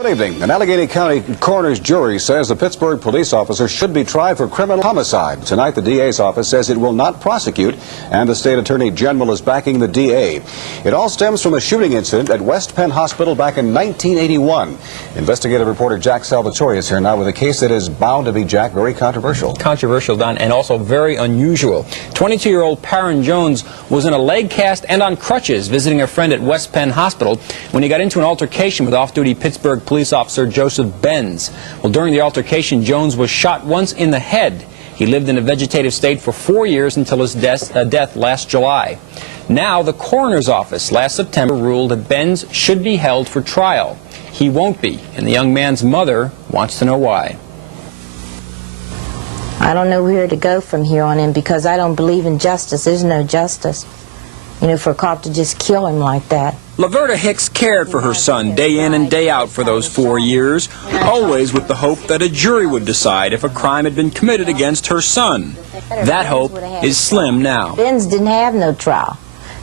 Good evening. An Allegheny County coroner's jury says the Pittsburgh police officer should be tried for criminal homicide. Tonight, the DA's office says it will not prosecute, and the state attorney general is backing the DA. It all stems from a shooting incident at West Penn Hospital back in 1981. Investigative reporter Jack Salvatore is here now with a case that is bound to be, Jack, very controversial. Controversial, Don, and also very unusual. 22-year-old Perrin Jones was in a leg cast and on crutches visiting a friend at West Penn Hospital when he got into an altercation with off-duty Pittsburgh police officer Joseph Benz. Well, during the altercation, Jones was shot once in the head. He lived in a vegetative state for 4 years until his death last July. Now, the coroner's office last September ruled that Benz should be held for trial. He won't be, and the young man's mother wants to know why. I don't know where to go from here on in because I don't believe in justice. There's no justice, you know, for a cop to just kill him like that. Laverta Hicks cared for her son day in and day out for those 4 years, always with the hope that a jury would decide if a crime had been committed against her son. That hope is slim now. Benz didn't have no trial.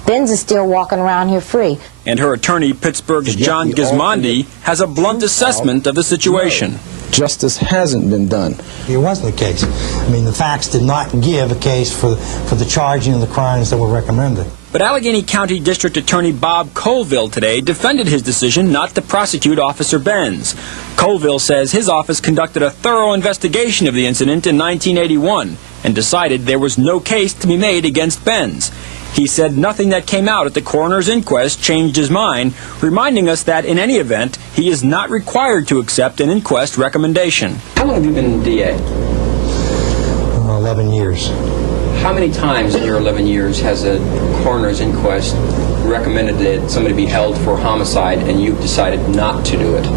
Benz is still walking around here free. And her attorney, Pittsburgh's John Gismondi, has a blunt assessment of the situation. Justice hasn't been done. It wasn't a case. I mean, the facts did not give a case for the charging of the crimes that were recommended. But Allegheny County District Attorney Bob Colville today defended his decision not to prosecute Officer Benz. Colville says his office conducted a thorough investigation of the incident in 1981 and decided there was no case to be made against Benz. He said nothing that came out at the coroner's inquest changed his mind, reminding us that in any event, he is not required to accept an inquest recommendation. How long have you been DA? 11 years. How many times in your 11 years has a coroner's inquest recommended that somebody be held for homicide and you've decided not to do it?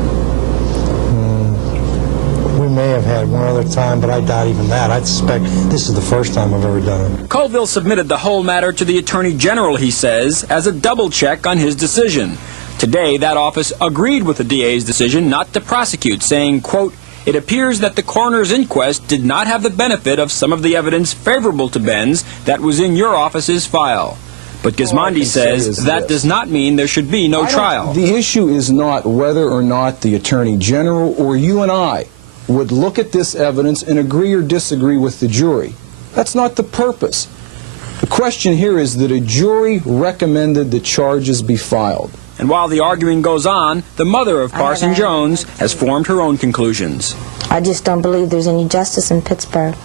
We may have had one other time, but I doubt even that. I suspect this is the first time I've ever done it. Colville submitted the whole matter to the Attorney General, he says, as a double check on his decision. Today, that office agreed with the DA's decision not to prosecute, saying, quote, "It appears that the coroner's inquest did not have the benefit of some of the evidence favorable to Benz that was in your office's file." But Gismondi says that does not mean there should be no trial. The issue is not whether or not the Attorney General or you and I would look at this evidence and agree or disagree with the jury. That's not the purpose. The question here is that a jury recommended the charges be filed. And while the arguing goes on, the mother of Parson Jones has formed her own conclusions. I just don't believe there's any justice in Pittsburgh.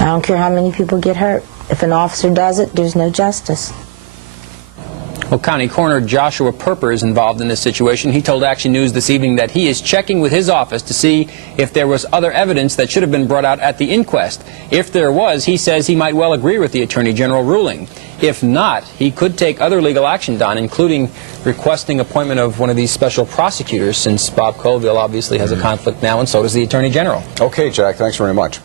I don't care how many people get hurt. If an officer does it, there's no justice. Well, County Coroner Joshua Perper is involved in this situation. He told Action News this evening that he is checking with his office to see if there was other evidence that should have been brought out at the inquest. If there was, he says he might well agree with the Attorney General ruling. If not, he could take other legal action, Don, including requesting appointment of one of these special prosecutors, since Bob Colville obviously has a conflict now, and so does the Attorney General. Okay, Jack, thanks very much.